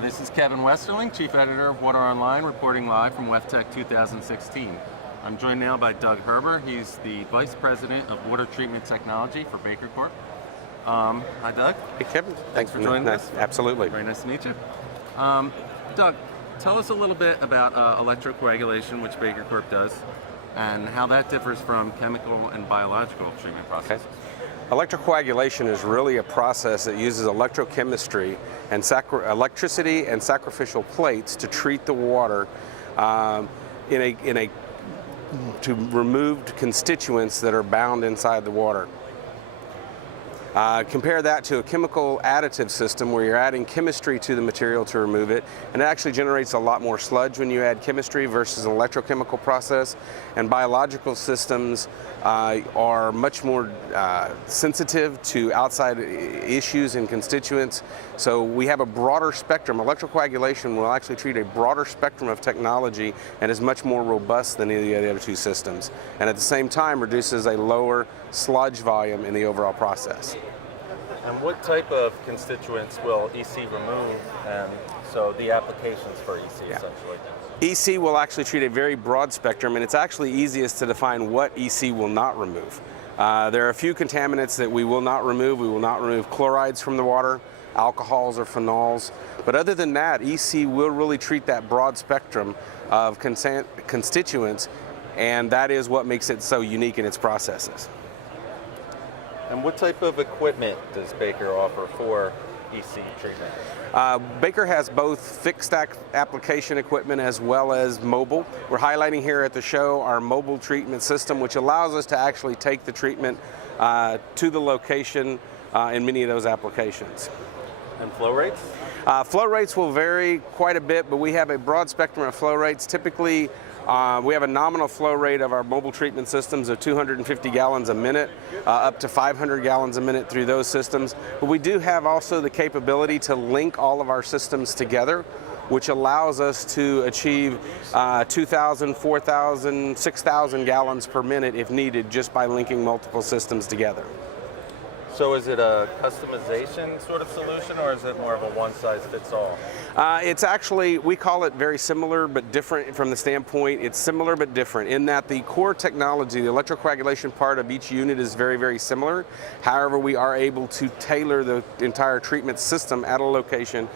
This is Kevin Westerling, Chief Editor of Water Online, reporting live from WEFTEC 2016. I'm joined now by Doug Herber. He's the Vice President of Water Treatment Technology for BakerCorp. Hi, Doug. Hey, Kevin. Thanks for joining us. Absolutely. Very nice to meet you. Doug, tell us a little bit about electrocoagulation, which BakerCorp does, and how that differs from chemical and biological treatment processes. Okay. Electrocoagulation is really a process that uses electrochemistry and electricity and sacrificial plates to treat the water to remove constituents that are bound inside the water. Compare that to a chemical additive system where you're adding chemistry to the material to remove it, and it actually generates a lot more sludge when you add chemistry versus an electrochemical process. And biological systems are much more sensitive to outside issues and constituents. So we have a broader spectrum. Electrocoagulation will actually treat a broader spectrum of technology and is much more robust than any of the other two systems. And at the same time reduces a lower sludge volume in the overall process. And what type of constituents will EC remove, and so the applications for EC essentially? EC will actually treat a very broad spectrum, and it's actually easiest to define what EC will not remove. There are a few contaminants that we will not remove. We will not remove chlorides from the water, alcohols or phenols. But other than that, EC will really treat that broad spectrum of constituents, and that is what makes it so unique in its processes. And what type of equipment does Baker offer for EC treatment? Baker has both fixed application equipment as well as mobile. We're highlighting here at the show our mobile treatment system, which allows us to actually take the treatment to the location in many of those applications. And flow rates? Flow rates will vary quite a bit, but we have a broad spectrum of flow rates. Typically, we have a nominal flow rate of our mobile treatment systems of 250 gallons a minute, up to 500 gallons a minute through those systems. But we do have also the capability to link all of our systems together, which allows us to achieve 2,000, 4,000, 6,000 gallons per minute if needed, just by linking multiple systems together. So is it a customization sort of solution, or is it more of a one-size-fits-all? It's actually, we call it very similar but different from the standpoint, it's similar but different in that the core technology, the electrocoagulation part of each unit is very, very similar. However, we are able to tailor the entire treatment system at a location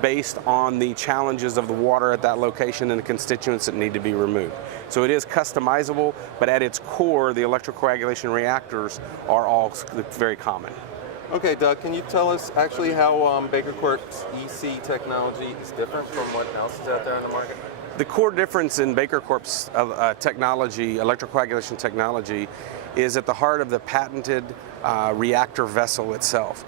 based on the challenges of the water at that location and the constituents that need to be removed. So it is customizable, but at its core, the electrocoagulation reactors are all very common. Okay, Doug, can you tell us actually how BakerCorp's EC technology is different from what else is out there in the market? The core difference in BakerCorp's technology, electrocoagulation technology, is at the heart of the patented reactor vessel itself.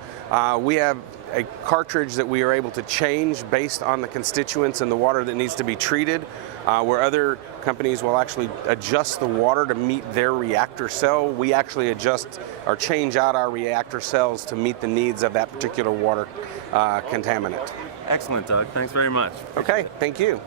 We have a cartridge that we are able to change based on the constituents in the water that needs to be treated, where other companies will actually adjust the water to meet their reactor cell. We actually adjust or change out our reactor cells to meet the needs of that particular water contaminant. Excellent, Doug. Thanks very much. Okay, thank you.